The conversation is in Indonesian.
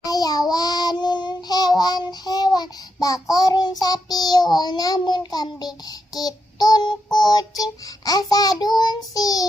Hayawanun hewan-hewan, bakorun sapi, namun kambing, kitun kucing, asadun singa.